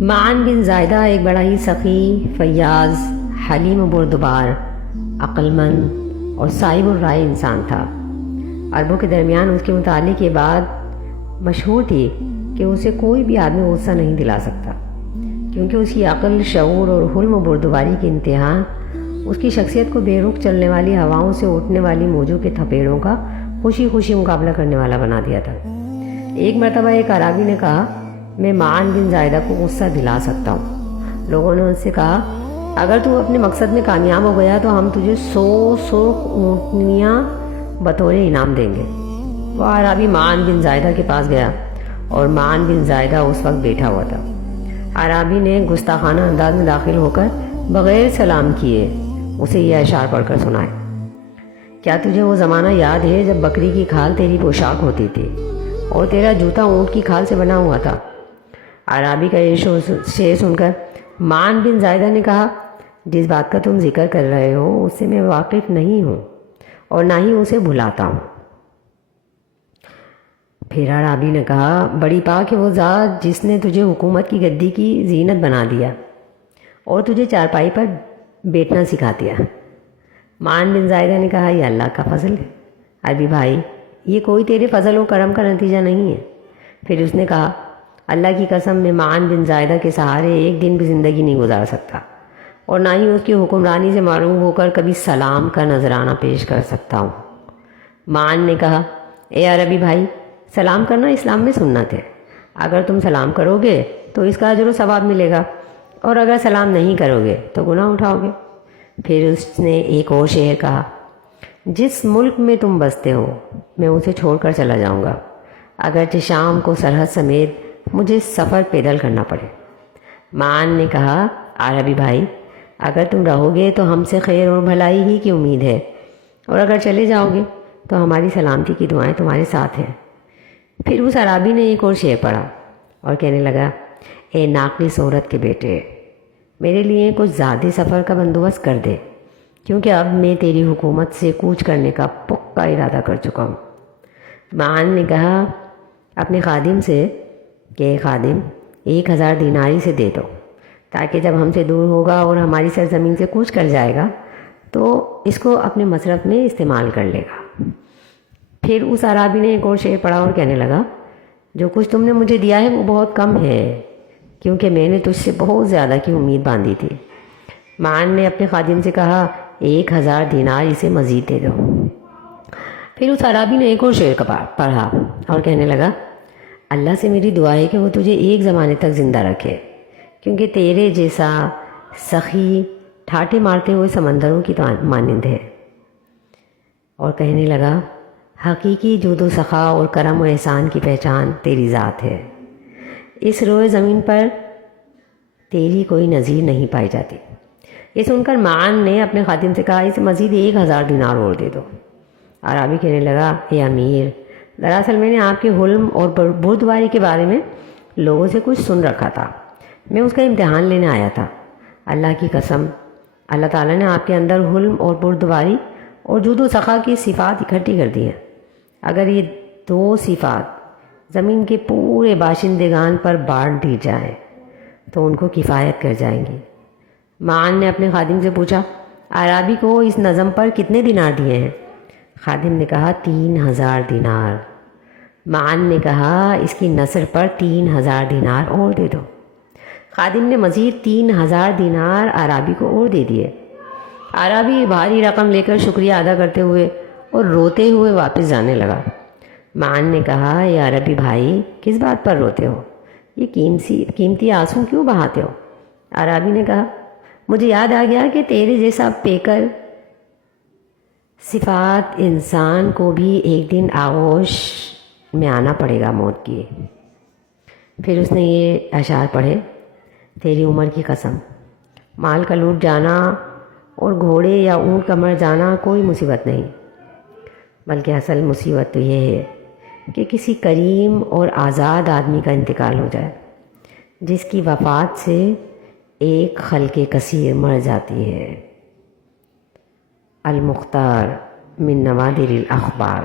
معن بن زائدہ ایک بڑا ہی سخی، فیاض، حلیم و بردبار، عقل مند اور صائب الرائے انسان تھا۔ عربوں کے درمیان اس کے متعلق یہ بات مشہور تھی کہ اسے کوئی بھی آدمی غصہ نہیں دلا سکتا، کیونکہ اس کی عقل، شعور اور حلم و بردباری کی انتہا اس کی شخصیت کو بے رخ چلنے والی ہواؤں سے اٹھنے والی موجوں کے تھپیڑوں کا خوشی خوشی مقابلہ کرنے والا بنا دیا تھا۔ ایک مرتبہ ایک اعرابی نے کہا، میں معن بن زائدہ کو غصہ دلا سکتا ہوں۔ لوگوں نے اس سے کہا، اگر تو اپنے مقصد میں کامیاب ہو گیا تو ہم تجھے 100 سرخ اونٹنیاں بطور انعام دیں گے۔ وہ اعرابی معن بن زائدہ کے پاس گیا اور معن بن زائدہ اس وقت بیٹھا ہوا تھا۔ اعرابی نے گستاخانہ انداز میں داخل ہو کر بغیر سلام کیے اسے یہ اشعار پڑھ کر سنائے۔ کیا تجھے وہ زمانہ یاد ہے جب بکری کی کھال تیری پوشاک ہوتی تھی اور تیرا جوتا اونٹ کی کھال سے بنا ہوا تھا؟ اعرابی کا یہ شعر سن کر معن بن زائدہ نے کہا، جس بات کا تم ذکر کر رہے ہو اس سے میں واقف نہیں ہوں اور نہ ہی اسے بھلاتا ہوں۔ پھر اعرابی نے کہا، بڑی پاک ہے وہ ذات جس نے تجھے حکومت کی گدی کی زینت بنا دیا اور تجھے چارپائی پر بیٹھنا سکھا دیا۔ معن بن زائدہ نے کہا، یہ اللہ کا فضل ہے عربی بھائی، یہ کوئی تیرے فضل و کرم کا نتیجہ نہیں ہے۔ پھر اس نے کہا، اللہ کی قسم میں معن بن زائدہ کے سہارے ایک دن بھی زندگی نہیں گزار سکتا اور نہ ہی اس کی حکمرانی سے معروف ہو کر کبھی سلام کا نذرانہ پیش کر سکتا ہوں۔ معن نے کہا، اے عربی بھائی، سلام کرنا اسلام میں سنت ہے۔ اگر تم سلام کرو گے تو اس کا اجر و ثواب ملے گا، اور اگر سلام نہیں کرو گے تو گناہ اٹھاؤ گے۔ پھر اس نے ایک اور شعر کہا، جس ملک میں تم بستے ہو میں اسے چھوڑ کر چلا جاؤں گا، اگرچہ شام کو سرحد سمیت مجھے سفر پیدل کرنا پڑے۔ معن نے کہا، عربی بھائی، اگر تم رہو گے تو ہم سے خیر اور بھلائی ہی کی امید ہے، اور اگر چلے جاؤ گے تو ہماری سلامتی کی دعائیں تمہارے ساتھ ہیں۔ پھر اس عرابی نے ایک اور شعر پڑھا اور کہنے لگا، اے ناقص عورت کے بیٹے، میرے لیے کچھ زیادہ سفر کا بندوبست کر دے، کیونکہ اب میں تیری حکومت سے کوچ کرنے کا پختہ ارادہ کر چکا ہوں۔ معن نے کہا اپنے خادم سے کہ خادم 1000 دیناری سے دے دو، تاکہ جب ہم سے دور ہوگا اور ہماری سرزمین سے کوچ کر جائے گا تو اس کو اپنے مصرف میں استعمال کر لے گا۔ پھر اس عرابی نے ایک اور شعر پڑھا اور کہنے لگا، جو کچھ تم نے مجھے دیا ہے وہ بہت کم ہے، کیونکہ میں نے تجھ سے بہت زیادہ کی امید باندھی تھی۔ معن نے اپنے خادم سے کہا، 1000 دینار اسے مزید دے دو۔ پھر اس عرابی نے ایک اور شعر پڑھا اور کہنے لگا، اللہ سے میری دعا ہے کہ وہ تجھے ایک زمانے تک زندہ رکھے، کیونکہ تیرے جیسا سخی ٹھاٹے مارتے ہوئے سمندروں کی مانند ہے۔ اور کہنے لگا، حقیقی جود و سخا اور کرم و احسان کی پہچان تیری ذات ہے، اس روئے زمین پر تیری کوئی نظیر نہیں پائی جاتی۔ یہ سن کر معن نے اپنے خادم سے کہا، اسے مزید 1000 دینار اور دے دو۔ عرابی کہنے لگا، اے امیر، دراصل میں نے آپ کے حلم اور بردباری کے بارے میں لوگوں سے کچھ سن رکھا تھا، میں اس کا امتحان لینے آیا تھا۔ اللہ کی قسم، اللہ تعالیٰ نے آپ کے اندر حلم اور بردباری اور جود و سخا کی صفات اکٹھی کر دی ہیں۔ اگر یہ 2 صفات زمین کے پورے باشندگان پر بانٹ دی جائیں تو ان کو کفایت کر جائیں گی۔ معن نے اپنے خادم سے پوچھا، اعرابی کو اس نظم پر کتنے دینار دیے ہیں؟ خادم نے کہا، 3000 دینار۔ معن نے کہا، اس کی نثر پر 3000 دینار اور دے دو۔ خادم نے مزید 3000 دینار اعرابی کو اور دے دیے۔ اعرابی بھاری رقم لے کر شکریہ ادا کرتے ہوئے اور روتے ہوئے واپس جانے لگا۔ معن نے کہا، اے عربی بھائی، کس بات پر روتے ہو؟ یہ قیمتی آنسو کیوں بہاتے ہو؟ اعرابی نے کہا، مجھے یاد آ گیا کہ تیرے جیسا پیکر صفات انسان کو بھی ایک دن آغوش میں آنا پڑے گا موت کی۔ پھر اس نے یہ اشعار پڑھے، تیری عمر کی قسم، مال کا لوٹ جانا اور گھوڑے یا اونٹ کا مر جانا کوئی مصیبت نہیں، بلکہ اصل مصیبت تو یہ ہے کہ کسی کریم اور آزاد آدمی کا انتقال ہو جائے، جس کی وفات سے ایک خلق کثیر مر جاتی ہے۔ المختار من نوادر الاخبار۔